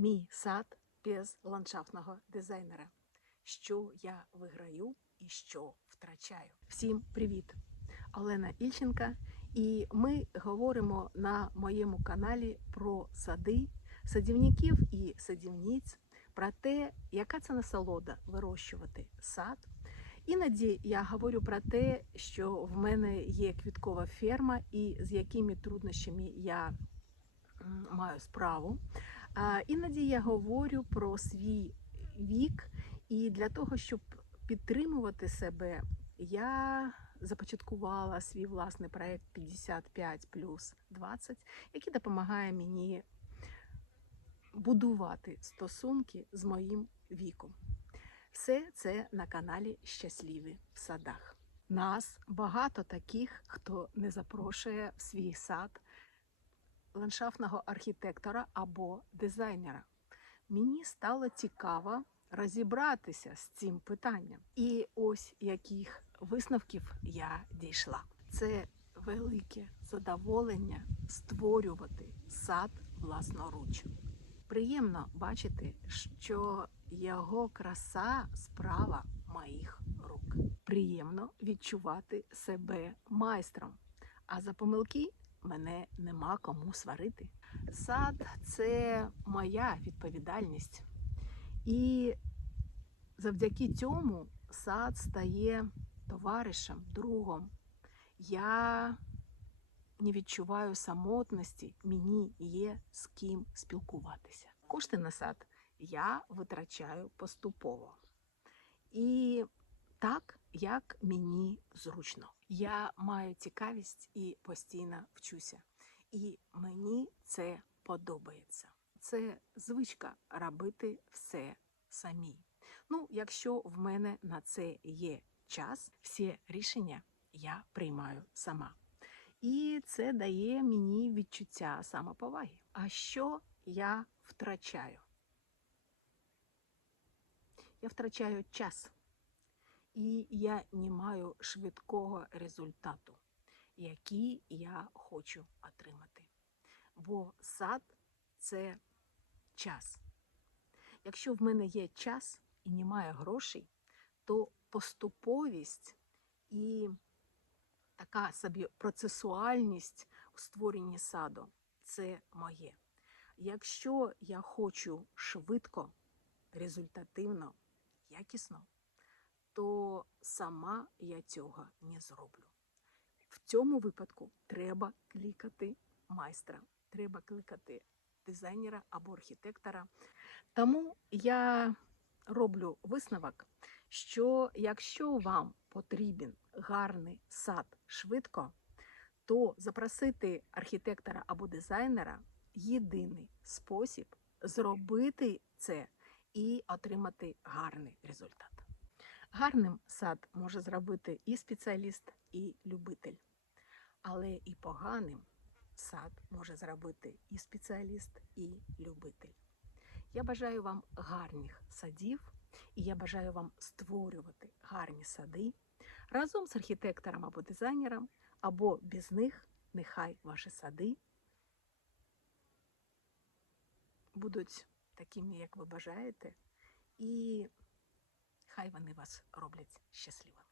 Мій сад без ландшафтного дизайнера. Що я виграю і що втрачаю. Всім привіт! Олена Ільченка, і ми говоримо на моєму каналі про сади, садівників і садівниць, про те, яка це насолода вирощувати сад. Іноді я говорю про те, що в мене є квіткова ферма і з якими труднощами я маю справу. Іноді я говорю про свій вік, і для того, щоб підтримувати себе, я започаткувала свій власний проект 55 плюс 20, який допомагає мені будувати стосунки з моїм віком. Все це на каналі Щасливі в садах. Нас багато таких, хто не запрошує в свій сад ландшафтного архітектора або дизайнера. Мені стало цікаво розібратися з цим питанням. І ось яких висновків я дійшла. Це велике задоволення створювати сад власноруч. Приємно бачити, що його краса справа моїх рук. Приємно відчувати себе майстром, а за помилки мене нема кому сварити. Сад це моя відповідальність. І завдяки цьому сад стає товаришем, другом. Я не відчуваю самотності, мені є з ким спілкуватися. Кошти на сад я витрачаю поступово. І так, як мені зручно. Я маю цікавість і постійно вчуся. І мені це подобається. Це звичка робити все самі. Ну, якщо в мене на це є час, всі рішення я приймаю сама. І це дає мені відчуття самоповаги. А що я втрачаю? Я втрачаю час, і я не маю швидкого результату, який я хочу отримати. Бо сад це час. Якщо в мене є час і немає грошей, то поступовість і така собі процесуальність у створенні саду це моє. Якщо я хочу швидко, результативно, якісно, то сама я цього не зроблю. В цьому випадку треба клікати майстра, треба кликати дизайнера або архітектора. Тому я роблю висновок, що якщо вам потрібен гарний сад швидко, то запросити архітектора або дизайнера єдиний спосіб зробити це і отримати гарний результат. Гарним сад може зробити і спеціаліст, і любитель, але і поганим сад може зробити і спеціаліст, і любитель. Я бажаю вам гарних садів, і я бажаю вам створювати гарні сади разом з архітектором або дизайнером, або без них нехай ваші сади будуть такими, як ви бажаєте, і хай вони вас роблять щасливими.